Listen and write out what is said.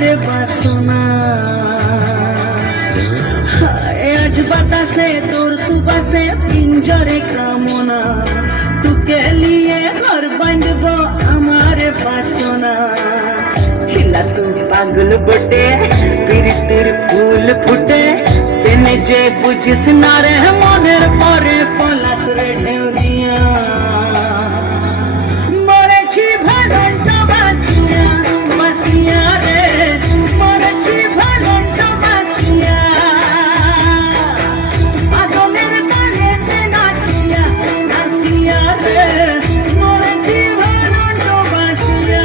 আমারে বাসনা আজ বাতাসে তোর সুবাসে পিঞ্জরে কামনা তুকে লিয়ে ঘর বাঁধব আমারে বাসনা ছিলা তু পাগল বটে প্রীতির ফুল ফুটে তেনে যে বুঝিস না রে মনের পরে পলাশ রে ঢেউরিয়া মরেছি ভালন্ত বাসিয়া বাসিয়া রে মরেছি ভালন্ত বাসিয়া আদমের তালেতে নাচিয়া নাচিয়া রে মরেছি ভালন্ত বাসিয়া